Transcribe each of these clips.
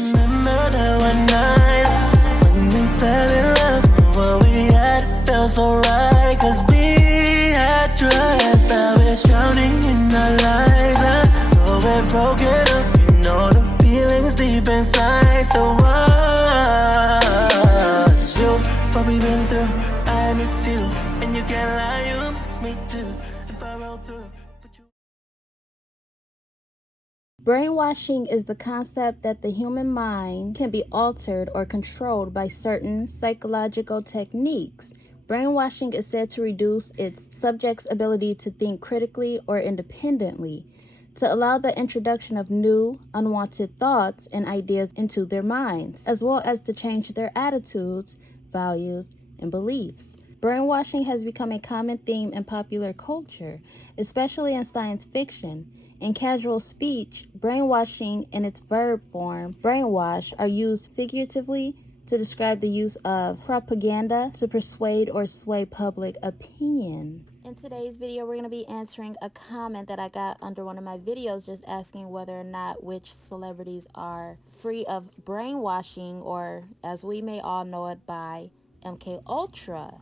remember that one night when we fell in love. What we had felt so right, cause we had trust. Now it's drowning in our lives. I know we're broken up, you know the feelings deep inside. So what's you, what we've been through, I miss you. And you can't lie, you miss me too. If I roll through, but you... Brainwashing is the concept that the human mind can be altered or controlled by certain psychological techniques. Brainwashing is said to reduce its subject's ability to think critically or independently, to allow the introduction of new, unwanted thoughts and ideas into their minds, as well as to change their attitudes, values, and beliefs. Brainwashing has become a common theme in popular culture, especially in science fiction. In casual speech, brainwashing in its verb form, brainwash, are used figuratively to describe the use of propaganda to persuade or sway public opinion. In today's video, we're going to be answering a comment that I got under one of my videos, just asking whether or not which celebrities are free of brainwashing, or as we may all know it by MK Ultra,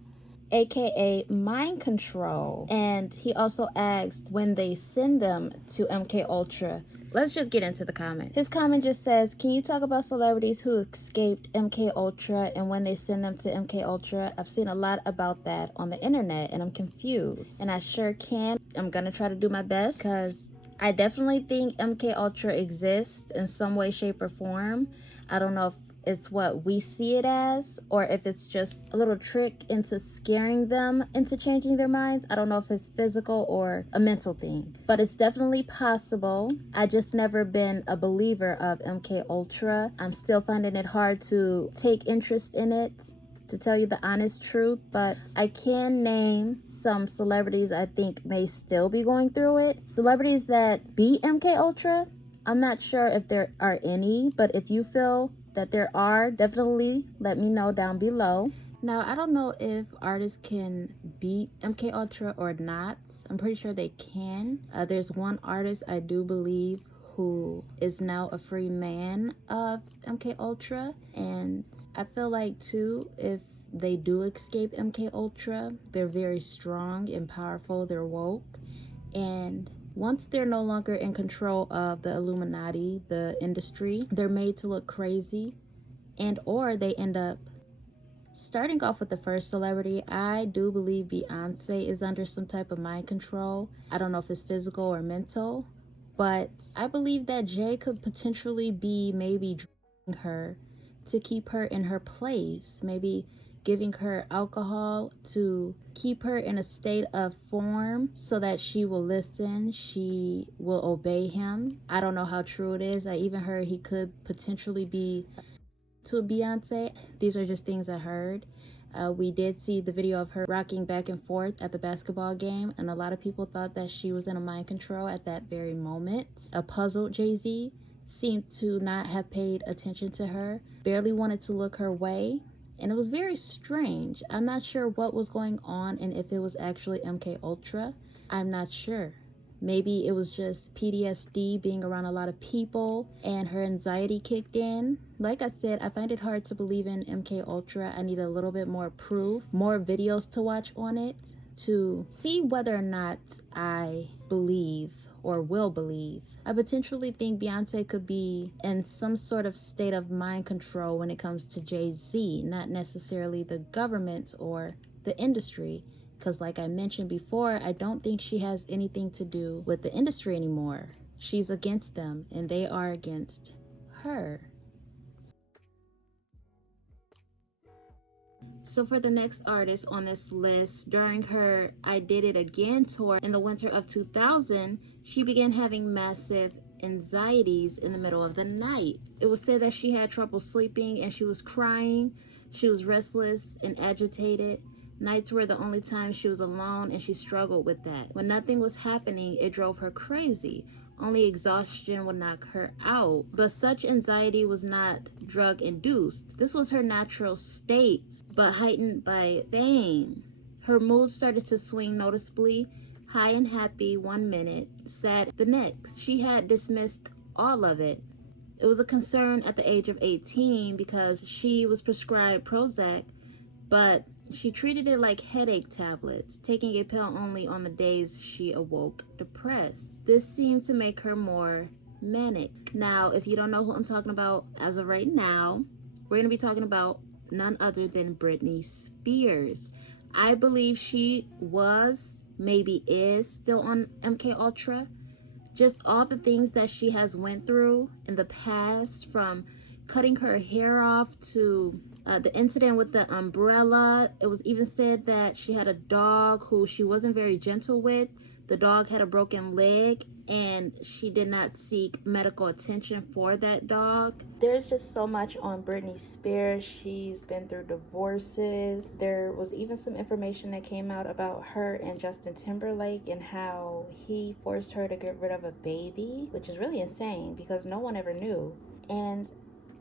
aka mind control. And he also asked when they send them to MK Ultra. Let's just get into the comment. His comment just says, can you talk about celebrities who escaped MK Ultra and when they send them to MK Ultra? I've seen a lot about that on the internet and I'm confused. And I sure can. I'm gonna try to do my best, because I definitely think MK Ultra exists in some way, shape, or form. I don't know if it's what we see it as, or if it's just a little trick into scaring them into changing their minds. I don't know if it's physical or a mental thing, but it's definitely possible. I just never been a believer of MK Ultra. I'm still finding it hard to take interest in it, to tell you the honest truth, but I can name some celebrities I think may still be going through it. Celebrities that beat MK Ultra, I'm not sure if there are any, but if you feel that there are, definitely let me know down below. Now, I don't know if artists can beat MK Ultra or not. I'm pretty sure they can. There's one artist I do believe who is now a free man of MK Ultra, and I feel like too, if they do escape MK Ultra, they're very strong and powerful, they're woke, and once they're no longer in control of the Illuminati, the industry, they're made to look crazy, and or they end up starting off with the first celebrity. I do believe Beyonce is under some type of mind control. I don't know if it's physical or mental, but I believe that Jay could potentially be maybe drugging her to keep her in her place, maybe giving her alcohol to keep her in a state of form so that she will listen, she will obey him. I don't know how true it is. I even heard he could potentially be to a Beyonce. These are just things I heard. We did see the video of her rocking back and forth at the basketball game, and a lot of people thought that she was in a mind control at that very moment. A puzzled Jay-Z seemed to not have paid attention to her, barely wanted to look her way. And it was very strange. I'm not sure what was going on and if it was actually MK Ultra. I'm not sure. Maybe it was just PTSD, being around a lot of people, and her anxiety kicked in. Like I said, I find it hard to believe in MK Ultra. I need a little bit more proof, more videos to watch on it to see whether or not I believe or will believe. I potentially think Beyonce could be in some sort of state of mind control when it comes to Jay-Z, not necessarily the government or the industry, because like I mentioned before, I don't think she has anything to do with the industry anymore. She's against them and they are against her. So for the next artist on this list, during her I Did It Again tour in the winter of 2000, she began having massive anxieties in the middle of the night. It was said that she had trouble sleeping and she was crying. She was restless and agitated. Nights were the only time she was alone, and she struggled with that. When nothing was happening, it drove her crazy. Only exhaustion would knock her out. But such anxiety was not drug-induced. This was her natural state, but heightened by fame. Her mood started to swing noticeably, high and happy one minute, sad the next. She had dismissed all of it It was a concern at the age of 18 because she was prescribed Prozac, but she treated it like headache tablets, taking a pill only on the days she awoke depressed. This seemed to make her more manic. Now, if you don't know who I'm talking about as of right now, we're going to be talking about none other than Britney Spears. I believe she was, maybe is, still on MK Ultra. Just all the things that she has went through in the past, from cutting her hair off to the incident with the umbrella. It was even said that she had a dog who she wasn't very gentle with. The dog had a broken leg and she did not seek medical attention for that dog. There's just so much on Britney Spears. She's been through divorces. There was even some information that came out about her and Justin Timberlake and how he forced her to get rid of a baby, which is really insane because no one ever knew. And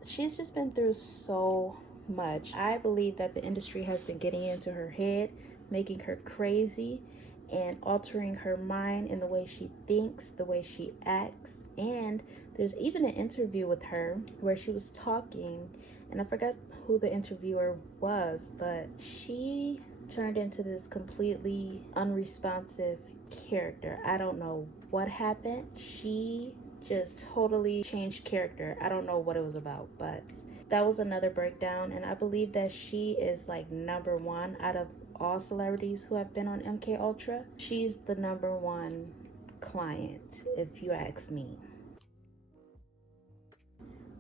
she's just been through so much. I believe that the industry has been getting into her head, making her crazy, and altering her mind in the way she thinks, the way she acts. And there's even an interview with her where she was talking, and I forgot who the interviewer was, but she turned into this completely unresponsive character. I don't know what happened. She just totally changed character. I don't know what it was about, but that was another breakdown. And I believe that she is like number one out of all celebrities who have been on MK Ultra. She's the number one client, if you ask me.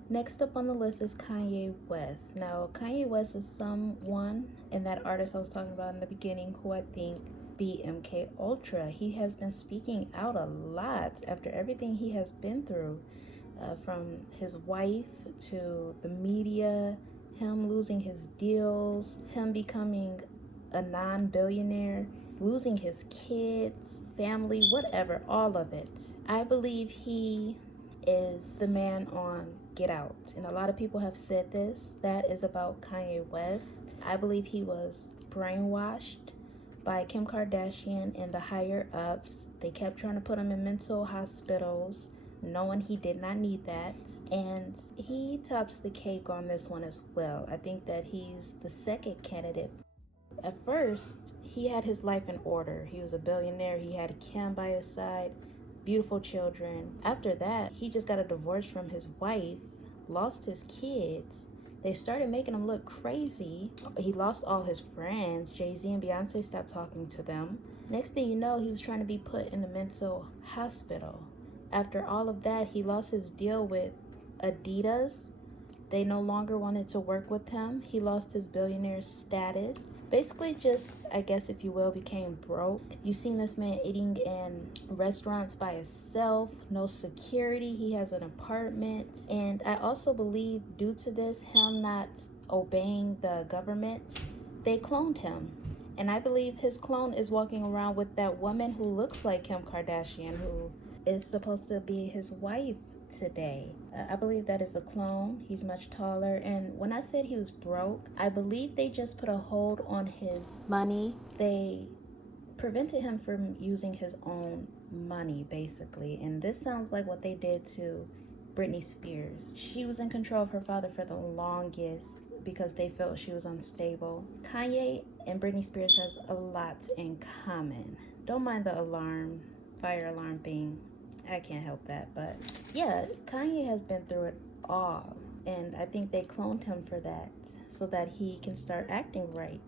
Next up on the list is Kanye West. Now, Kanye West is someone, and that artist I was talking about in the beginning, who I think beat MK Ultra. He has been speaking out a lot after everything he has been through, from his wife to the media, him losing his deals, him becoming a non-billionaire, losing his kids, family, whatever, all of it. I believe he is the man on Get Out. And a lot of people have said this. That is about Kanye West. I believe he was brainwashed by Kim Kardashian and the higher ups. They kept trying to put him in mental hospitals, knowing he did not need that. And he tops the cake on this one as well. I think that he's the second candidate. At first, he had his life in order. He was a billionaire. He had Kim by his side, beautiful children. After that, he just got a divorce from his wife, lost his kids. They started making him look crazy. He lost all his friends. Jay-Z and Beyonce stopped talking to them. Next thing you know, he was trying to be put in a mental hospital. After all of that, he lost his deal with Adidas. They no longer wanted to work with him. He lost his billionaire status. Basically just, I guess if you will, became broke. You've seen this man eating in restaurants by himself, no security. He has an apartment. And I also believe due to this, him not obeying the government, they cloned him. And I believe his clone is walking around with that woman who looks like Kim Kardashian, who is supposed to be his wife today. I believe that is a clone. He's much taller. And when I said he was broke, I believe they just put a hold on his money. They prevented him from using his own money, basically. And this sounds like what they did to Britney Spears. She was in control of her father for the longest because they felt she was unstable. Kanye and Britney Spears has a lot in common. Don't mind the fire alarm thing. I can't help that, but yeah, Kanye has been through it all, and I think they cloned him for that, so that he can start acting right.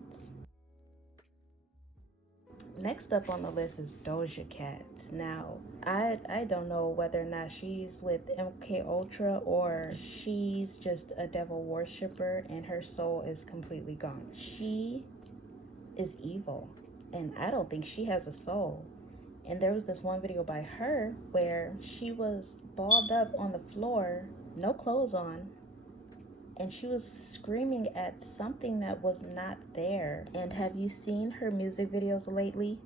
Next up on the list is Doja Cat. Now, I don't know whether or not she's with MK Ultra or she's just a devil worshiper and her soul is completely gone. She is evil, and I don't think she has a soul. And there was this one video by her where she was balled up on the floor, no clothes on, and she was screaming at something that was not there. And have you seen her music videos lately?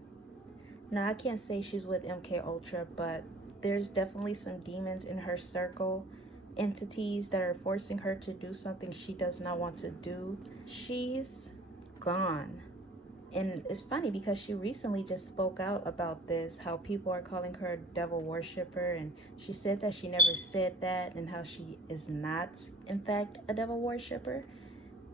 Now, I can't say she's with MK Ultra, but there's definitely some demons in her circle, entities that are forcing her to do something she does not want to do. She's gone. And it's funny because she recently just spoke out about this, how people are calling her a devil worshiper, and she said that she never said that and how she is not, in fact, a devil worshiper.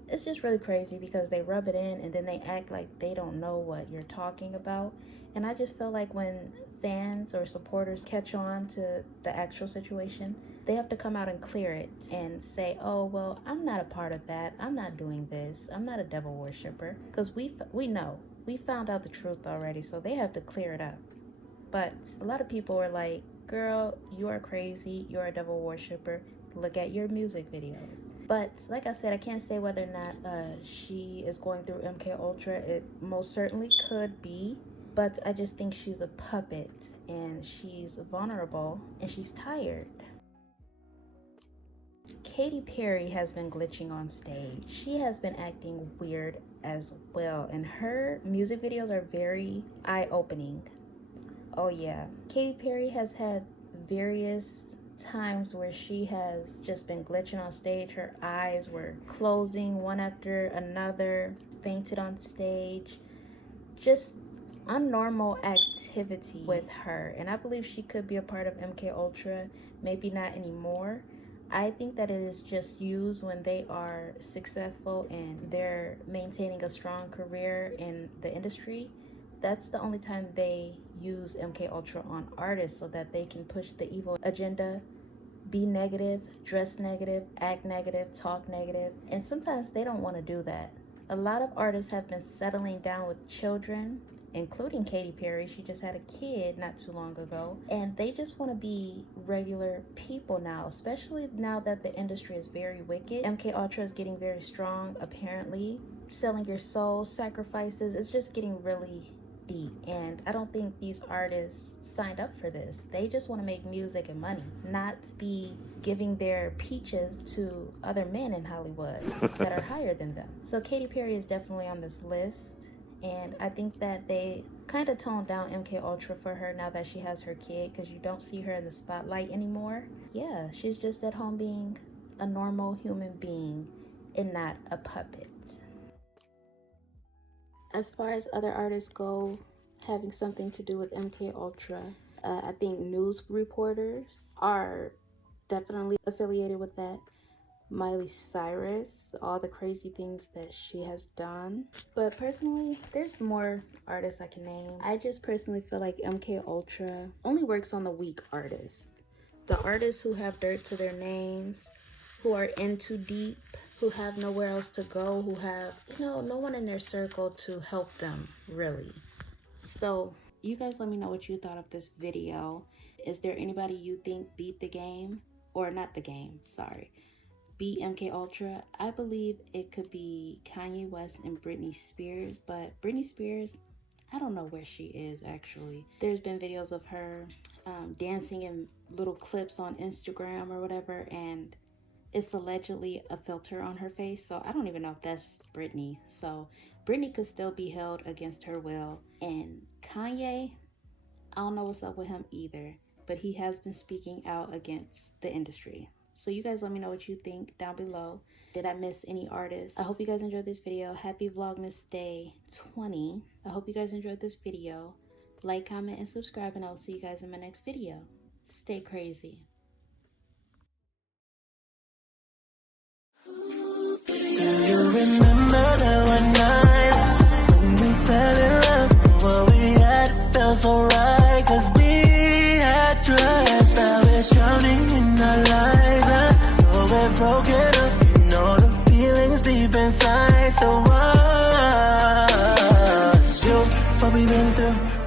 It's just really crazy because they rub it in and then they act like they don't know what you're talking about. And I just feel like when fans or supporters catch on to the actual situation, they have to come out and clear it and say, oh, well, I'm not a part of that. I'm not doing this. I'm not a devil worshiper. Because we know. We found out the truth already, so they have to clear it up. But a lot of people are like, girl, you are crazy. You're a devil worshiper. Look at your music videos. But like I said, I can't say whether or not she is going through MK Ultra. It most certainly could be. But I just think she's a puppet and she's vulnerable and she's tired. Katy Perry has been glitching on stage. She has been acting weird as well, and her music videos are very eye-opening. Oh yeah, Katy Perry has had various times where she has just been glitching on stage. Her eyes were closing one after another, fainted on stage, just unnormal activity with her. And I believe she could be a part of MK Ultra, maybe not anymore. I think that it is just used when they are successful and they're maintaining a strong career in the industry. That's the only time they use MK Ultra on artists so that they can push the evil agenda, be negative, dress negative, act negative, talk negative. And sometimes they don't want to do that. A lot of artists have been settling down with children, including Katy Perry. She just had a kid not too long ago, and they just want to be regular people now, especially now that the industry is very wicked. MK Ultra is getting very strong, apparently. Selling your soul, sacrifices, it's just getting really deep, and I don't think these artists signed up for this. They just want to make music and money, not be giving their peaches to other men in Hollywood that are higher than them. So Katy Perry is definitely on this list. And I think that they kind of toned down MK Ultra for her now that she has her kid, because you don't see her in the spotlight anymore. Yeah, she's just at home being a normal human being and not a puppet. As far as other artists go having something to do with MK Ultra, I think news reporters are definitely affiliated with that. Miley Cyrus, all the crazy things that she has done. But personally, there's more artists I can name. I just personally feel like MK Ultra only works on the weak artists. The artists who have dirt to their names, who are in too deep, who have nowhere else to go, who have, no one in their circle to help them, really. So you guys let me know what you thought of this video. Is there anybody you think beat the game? Or not the game, sorry. Beat MK Ultra? I believe it could be Kanye West and Britney Spears, but Britney Spears, I don't know where she is actually. There's been videos of her dancing in little clips on Instagram or whatever, and it's allegedly a filter on her face, so I don't even know if that's Britney. So Britney could still be held against her will, and Kanye, I don't know what's up with him either, but he has been speaking out against the industry. So you guys let me know what you think down below. Did I miss any artists? I hope you guys enjoyed this video. Happy Vlogmas Day 20. I hope you guys enjoyed this video. Like, comment, and subscribe, and I will see you guys in my next video. Stay crazy. Do you remember that one night when we fell in love? What we had felt so right, 'cause we had trust. Now we're drowning in our lives. We're broken up, you know the feelings deep inside. So what? You, what we've been through.